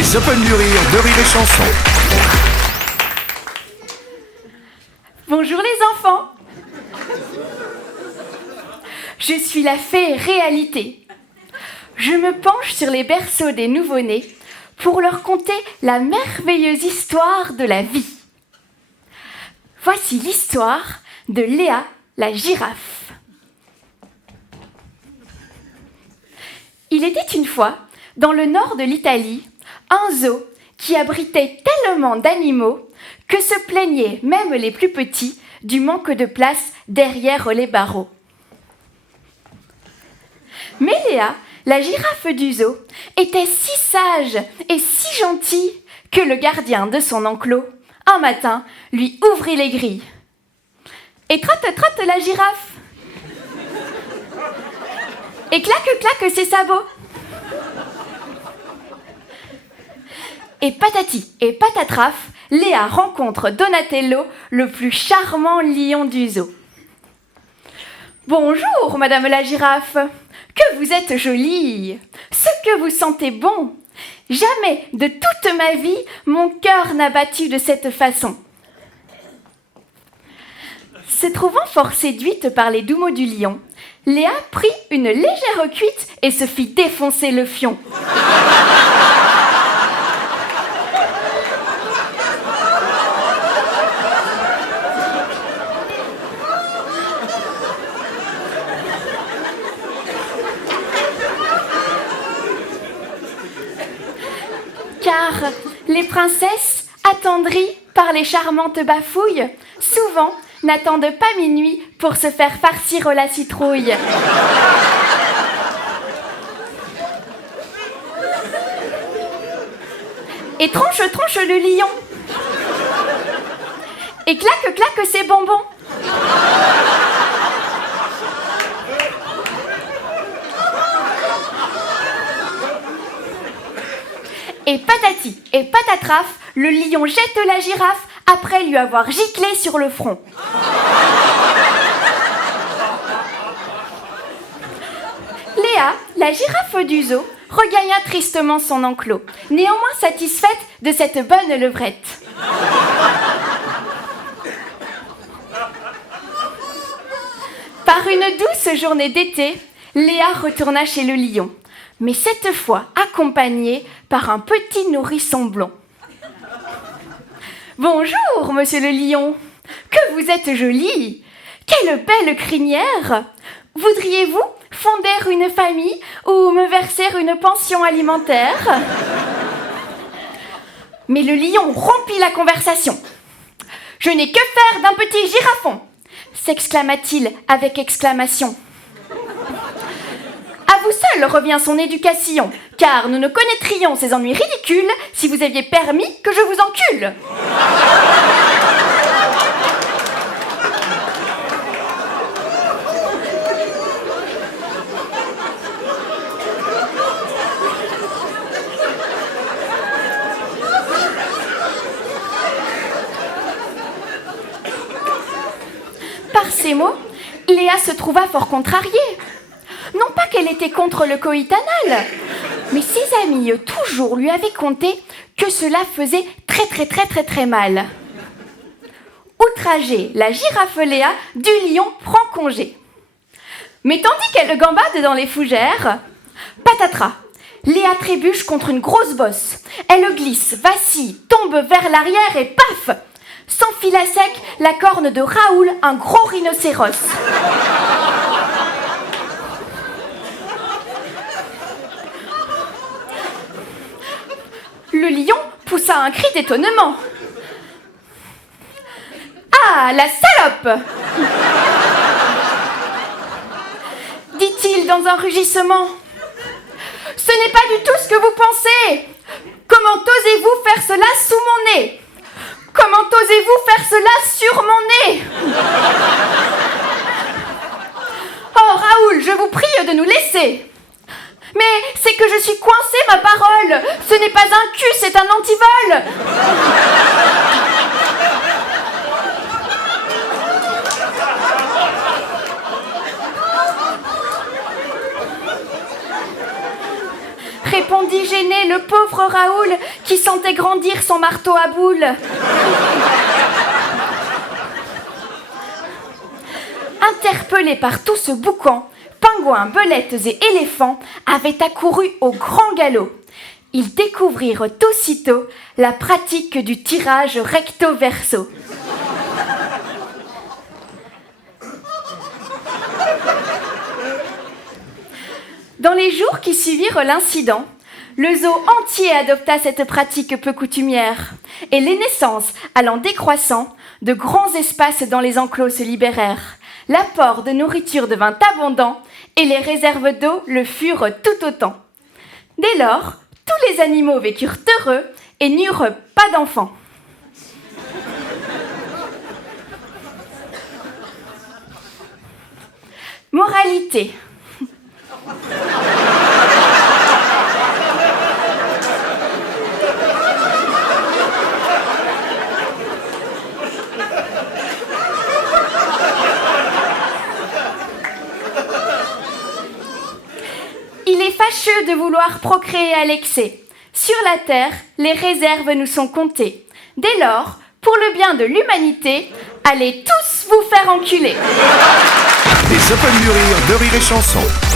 Les Open du Rire de Rire et Chanson. Bonjour les enfants. Je suis la fée Réalité. Je me penche sur les berceaux des nouveau-nés pour leur conter la merveilleuse histoire de la vie. Voici l'histoire de Léa, la girafe. Il était une fois, dans le nord de l'Italie, un zoo qui abritait tellement d'animaux que se plaignaient même les plus petits du manque de place derrière les barreaux. Mais Léa, la girafe du zoo, était si sage et si gentille que le gardien de son enclos, un matin, lui ouvrit les grilles. Et trotte, trotte la girafe. Et claque, claque ses sabots. Et patati et patatraf, Léa rencontre Donatello, le plus charmant lion du zoo. « Bonjour, madame la girafe, que vous êtes jolie, ce que vous sentez bon. Jamais de toute ma vie, mon cœur n'a battu de cette façon. » Se trouvant fort séduite par les doux mots du lion, Léa prit une légère cuite et se fit défoncer le fion. Car les princesses, attendries par les charmantes bafouilles, souvent n'attendent pas minuit pour se faire farcir la citrouille. Et tronche, tronche le lion. Et claque, claque ses bonbons. Et patati et patatraf, le lion jette la girafe après lui avoir giclé sur le front. Léa, la girafe du zoo, regagna tristement son enclos, néanmoins satisfaite de cette bonne levrette. Par une douce journée d'été, Léa retourna chez le lion, mais cette fois accompagnée par un petit nourrisson blond. « Bonjour, monsieur le lion, que vous êtes joli, quelle belle crinière! Voudriez-vous fonder une famille ou me verser une pension alimentaire ?» Mais le lion rompit la conversation. « Je n'ai que faire d'un petit girafon !» s'exclama-t-il avec exclamation. À vous seul revient son éducation, car nous ne connaîtrions ces ennuis ridicules si vous aviez permis que je vous encule. Par ces mots, Léa se trouva fort contrariée. Non pas qu'elle était contre le coït anal, mais ses amis toujours lui avaient conté que cela faisait très mal. Outragée, la girafe Léa du lion prend congé. Mais tandis qu'elle gambade dans les fougères, patatras, Léa trébuche contre une grosse bosse. Elle glisse, vacille, tombe vers l'arrière et paf, s'enfile à sec la corne de Raoul, un gros rhinocéros. Le lion poussa un cri d'étonnement. « Ah, la salope !» dit-il dans un rugissement. « Ce n'est pas du tout ce que vous pensez. Comment osez-vous faire cela sous mon nez? Comment osez-vous faire cela sur mon nez? Oh, Raoul, je vous prie de nous laisser. Mais c'est que je suis coincée, ma parole. Ce n'est pas un cul, c'est un antivol. » répondit gêné le le pauvre Raoul qui sentait grandir son marteau à boules. Interpellés par tout ce boucan, pingouins, belettes et éléphants avaient accouru au grand galop. Ils découvrirent aussitôt la pratique du tirage recto-verso. Dans les jours qui suivirent l'incident, le zoo entier adopta cette pratique peu coutumière, et les naissances allant décroissant, de grands espaces dans les enclos se libérèrent. L'apport de nourriture devint abondant, et les réserves d'eau le furent tout autant. Dès lors, tous les animaux vécurent heureux et n'eurent pas d'enfants. Moralité. Il est fâcheux de vouloir procréer à l'excès. Sur la terre, les réserves nous sont comptées. Dès lors, pour le bien de l'humanité, allez tous vous faire enculer. Les Open du Rire de Rire et Chanson.